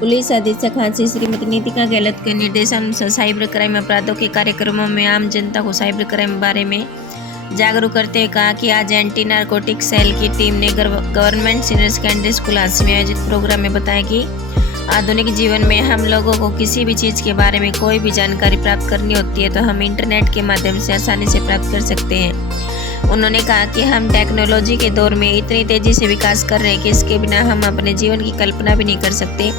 Police अधीक्षक हांसी श्रीमती नीतिका गहलोत के निर्देशानुसार साइबर क्राइम अपराधों के कार्यक्रमों में आम जनता को साइबर क्राइम बारे में जागरूक करते हुए कहा कि आज एंटी नारकोटिक सेल की टीम ने government senior secondary school Hansi में आयोजित प्रोग्राम में बताया कि आधुनिक जीवन में हम लोगों को किसी भी चीज़ के बारे में कोई भी जानकारी प्राप्त करनी होती है तो हम इंटरनेट के माध्यम से आसानी से प्राप्त कर सकते हैं। उन्होंने कहा कि हम टेक्नोलॉजी के दौर में इतनी तेज़ी से विकास कर रहे हैं कि इसके बिना हम अपने जीवन की कल्पना भी नहीं कर सकते।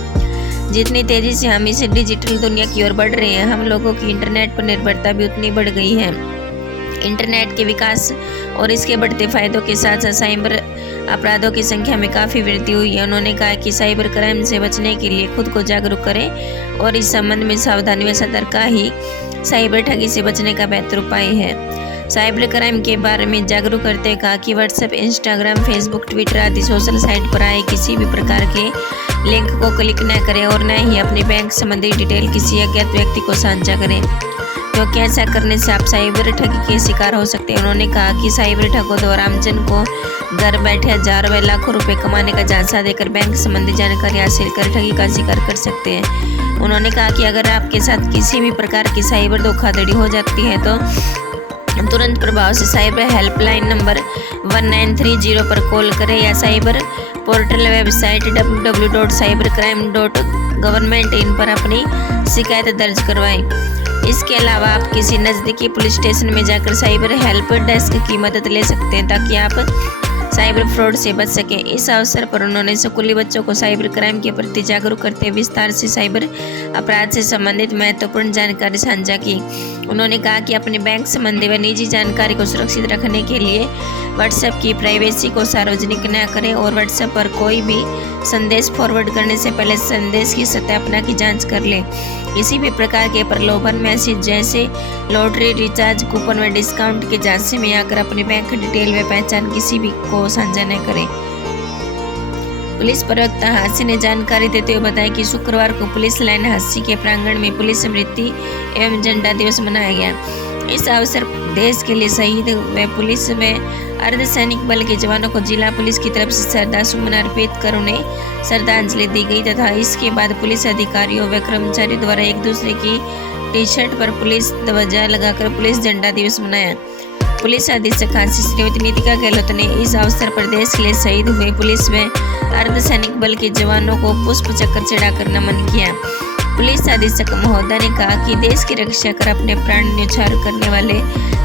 जितनी तेज़ी से हम इस डिजिटल दुनिया की ओर बढ़ रहे हैं, हम लोगों की इंटरनेट पर निर्भरता भी उतनी बढ़ गई है। इंटरनेट के विकास और इसके बढ़ते फायदों के साथ साथ साइबर अपराधों की संख्या में काफ़ी वृद्धि हुई है। उन्होंने कहा कि साइबर क्राइम से बचने के लिए खुद को जागरूक करें और इस संबंध में सावधानी व सतर्कता ही साइबर ठगी से बचने का बेहतर उपाय है। साइबर क्राइम के बारे में जागरूक करते हुए कहा कि व्हाट्सएप, इंस्टाग्राम, फेसबुक, ट्विटर आदि सोशल साइट पर आए किसी भी प्रकार के लिंक को क्लिक न करें और न ही अपने बैंक संबंधी डिटेल किसी अज्ञात व्यक्ति को साझा करें, क्योंकि ऐसा करने से आप साइबर ठगी के शिकार हो सकते हैं। उन्होंने कहा कि साइबर ठगों द्वारा आमजन को घर बैठे हजारों व लाखों रुपए कमाने का झांसा देकर बैंक संबंधी जानकारी हासिल कर ठगी का शिकार कर सकते हैं। उन्होंने कहा कि अगर आपके साथ किसी भी प्रकार की साइबर धोखाधड़ी हो जाती है तो तुरंत प्रभाव से साइबर हेल्पलाइन नंबर 1930 पर कॉल करें या साइबर पोर्टल वेबसाइट www.cybercrime.government.in पर अपनी शिकायत दर्ज करवाएं। इसके अलावा आप किसी नज़दीकी पुलिस स्टेशन में जाकर साइबर हेल्प डेस्क की मदद ले सकते हैं ताकि आप साइबर फ्रॉड से बच सकें। इस अवसर पर उन्होंने स्कूली बच्चों को साइबर क्राइम के प्रति जागरूक करते हुए विस्तार से साइबर अपराध से संबंधित महत्वपूर्ण जानकारी साझा की। उन्होंने कहा कि अपने बैंक संबंधी व निजी जानकारी को सुरक्षित रखने के लिए व्हाट्सएप की प्राइवेसी को सार्वजनिक न करें और व्हाट्सएप पर कोई भी संदेश फॉरवर्ड करने से पहले संदेश की सत्यापना की जांच कर लें। किसी भी प्रकार के प्रलोभन मैसेज जैसे लॉटरी, रिचार्ज, कूपन व डिस्काउंट के झांसे में आकर अपने बैंक डिटेल व पहचान किसी भी को साझा न करें। पुलिस प्रवक्ता हांसी ने जानकारी देते हुए बताया कि शुक्रवार को पुलिस लाइन हांसी के प्रांगण में पुलिस स्मृति एवं झंडा दिवस मनाया गया। इस अवसर देश के लिए शहीद व पुलिस व अर्धसैनिक बल के जवानों को जिला पुलिस की तरफ से श्रद्धासुमन अर्पित कर उन्हें श्रद्धांजलि दी गई तथा इसके बाद पुलिस अधिकारियों व कर्मचारियों द्वारा एक दूसरे की टी शर्ट पर पुलिस ध्वजा लगाकर पुलिस झंडा दिवस मनाया। पुलिस अधीक्षक हांसी श्रीमती नीतिका गहलोत ने इस अवसर पर देश के लिए शहीद हुए पुलिस व अर्धसैनिक बल के जवानों को पुष्प चक्र चढ़ाकर नमन किया। पुलिस अधीक्षक महोदय ने कहा कि देश की रक्षा कर अपने प्राण न्यौछावर करने वाले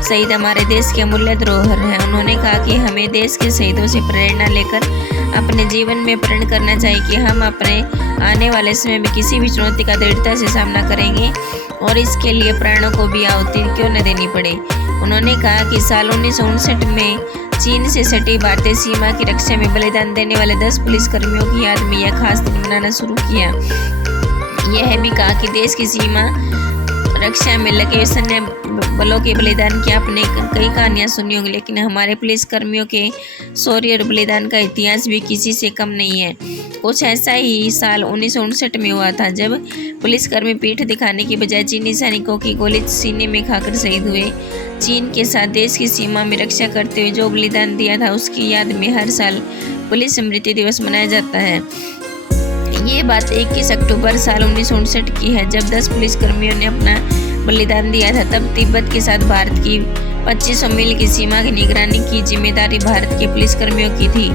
शहीद हमारे देश के अमूल्य धरोहर हैं। उन्होंने कहा कि हमें देश के शहीदों से प्रेरणा लेकर अपने जीवन में प्रण करना चाहिए कि हम अपने आने वाले समय में किसी भी चुनौती का दृढ़ता से सामना करेंगे और इसके लिए प्राणों को भी आहुति क्यों न देनी पड़े। उन्होंने कहा कि साल 1959 में चीन से सटी भारतीय सीमा की रक्षा में बलिदान देने वाले 10 पुलिसकर्मियों की याद में यह खास दिन मनाना शुरू किया। यह भी कहा कि देश की सीमा रक्षा में लगे सैन्य बलों के बलिदान की आपने कई कहानियां सुनी होंगी, लेकिन हमारे पुलिसकर्मियों के शौर्य और बलिदान का इतिहास भी किसी से कम नहीं है। कुछ ऐसा ही साल 1959 में हुआ था जब पुलिसकर्मी पीठ दिखाने की बजाय चीनी सैनिकों की गोली सीने में खाकर शहीद हुए। चीन के साथ देश की सीमा में रक्षा करते हुए जो बलिदान दिया था उसकी याद में हर साल पुलिस स्मृति दिवस मनाया जाता है। ये बात 21 अक्टूबर साल 1959 की है जब 10 पुलिसकर्मियों ने अपना बलिदान दिया था। तब तिब्बत के साथ भारत की 2500 मील की सीमा की निगरानी की जिम्मेदारी भारत के पुलिसकर्मियों की थी।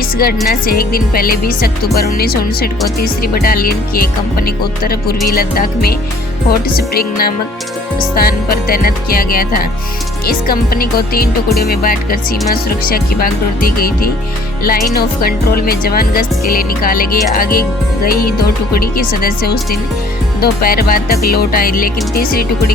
इस घटना से एक दिन पहले 20 अक्टूबर 1959 को 3री बटालियन की एक कंपनी को उत्तर पूर्वी लद्दाख में हॉट स्प्रिंग नामक स्थान पर तैनात किया गया था। इस कंपनी को 3 टुकड़ियों में बांटकर सीमा सुरक्षा की बागडोर दी गई थी। लाइन ऑफ कंट्रोल में जवान गश्त के लिए निकाले गए। आगे गई 2 टुकड़ी के सदस्य उस दिन दोपहर बाद तक लौट आए, लेकिन तीसरी टुकड़ी